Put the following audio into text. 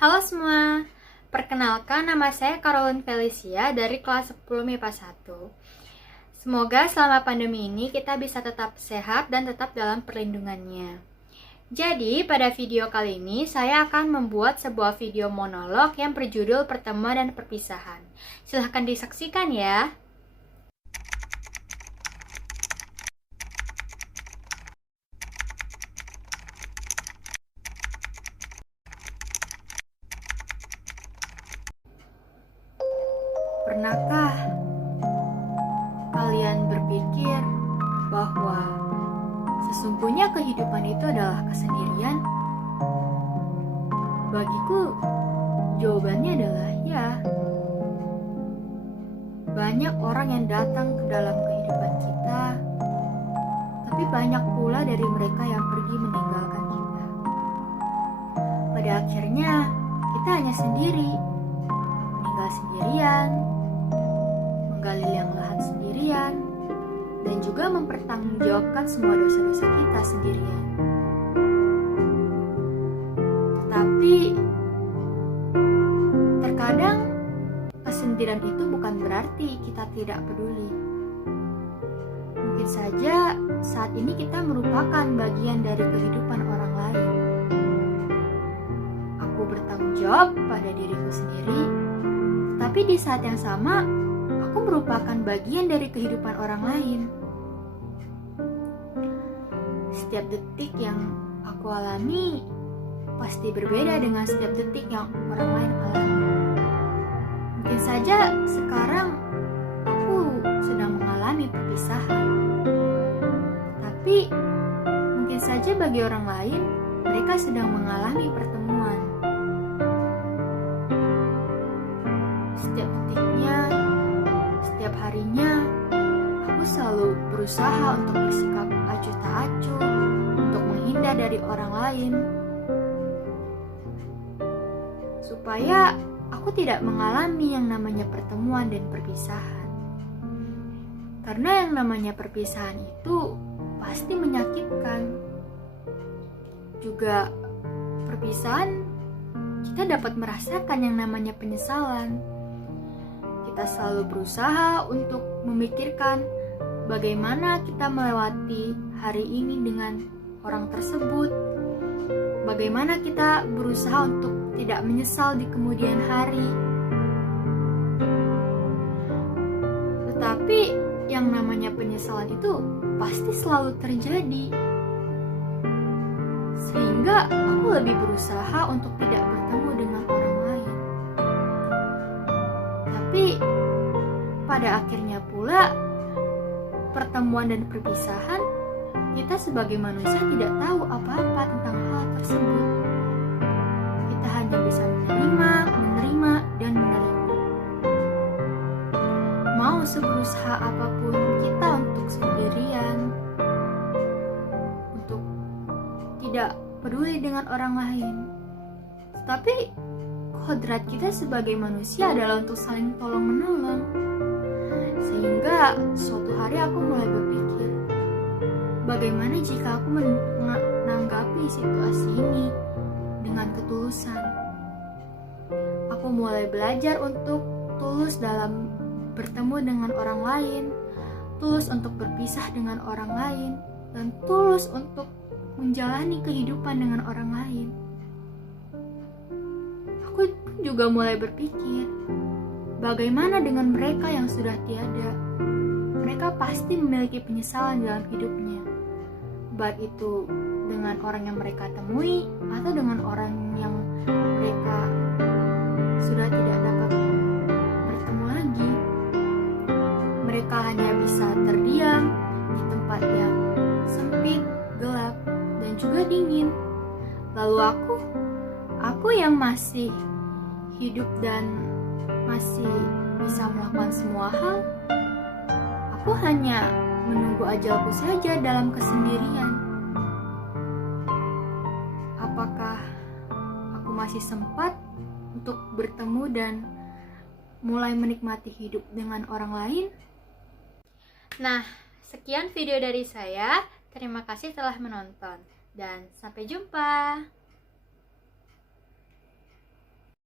Halo semua, perkenalkan nama saya Caroline Felicia dari kelas 10 MIPA 1. Semoga selama pandemi ini kita bisa tetap sehat dan tetap dalam perlindungannya. Jadi, pada video kali ini saya akan membuat sebuah video monolog yang berjudul Pertemuan dan Perpisahan. Silahkan disaksikan ya. Pernahkah kalian berpikir bahwa sesungguhnya kehidupan itu adalah kesendirian? Bagiku, jawabannya adalah ya. Banyak orang yang datang ke dalam kehidupan kita, tapi banyak pula dari mereka yang pergi meninggalkan kita. Pada akhirnya, kita hanya sendiri, meninggal sendirian, menggali liang lahat sendirian, dan juga mempertanggungjawabkan semua dosa-dosa kita sendirian. Tetapi terkadang kesendirian itu bukan berarti kita tidak peduli. Mungkin saja saat ini kita merupakan bagian dari kehidupan orang lain. Aku bertanggung jawab pada diriku sendiri, tapi di saat yang sama aku merupakan bagian dari kehidupan orang lain. Setiap detik yang aku alami pasti berbeda dengan setiap detik yang orang lain alami. Mungkin saja sekarang aku sedang mengalami perpisahan, tapi mungkin saja bagi orang lain mereka sedang mengalami pertemuan. Setiap detiknya, setiap harinya, aku selalu berusaha untuk bersikap acuh tak acuh, untuk menghindar dari orang lain, supaya aku tidak mengalami yang namanya pertemuan dan perpisahan. Karena yang namanya perpisahan itu pasti menyakitkan. Juga perpisahan, kita dapat merasakan yang namanya penyesalan. Kita selalu berusaha untuk memikirkan bagaimana kita melewati hari ini dengan orang tersebut. Bagaimana kita berusaha untuk tidak menyesal di kemudian hari. Tetapi yang namanya penyesalan itu pasti selalu terjadi. Sehingga aku lebih berusaha untuk tidak bertemu dengan orang lain. Tapi pada akhirnya pula pertemuan dan perpisahan, kita sebagai manusia tidak tahu apa-apa tentang hal tersebut. Kita hanya bisa menerima, dan menerima. Mau seberusaha apapun kita untuk sendirian, untuk tidak peduli dengan orang lain, tetapi kodrat kita sebagai manusia adalah untuk saling tolong-menolong. Sehingga suatu hari aku mulai berpikir, bagaimana jika aku menanggapi situasi ini dengan ketulusan. Aku mulai belajar untuk tulus dalam bertemu dengan orang lain, tulus untuk berpisah dengan orang lain, dan tulus untuk menjalani kehidupan dengan orang lain. Aku juga mulai berpikir, bagaimana dengan mereka yang sudah tiada? Mereka pasti memiliki penyesalan dalam hidupnya, baik itu dengan orang yang mereka temui atau dengan orang yang mereka sudah tidak dapat bertemu lagi. Mereka hanya bisa terdiam di tempat yang sempit, gelap, dan juga dingin. Lalu aku yang masih hidup dan masih bisa melakukan semua hal, aku hanya menunggu ajalku saja dalam kesendirian. Apakah aku masih sempat untuk bertemu dan mulai menikmati hidup dengan orang lain? Nah, sekian video dari saya. Terima kasih telah menonton dan sampai jumpa.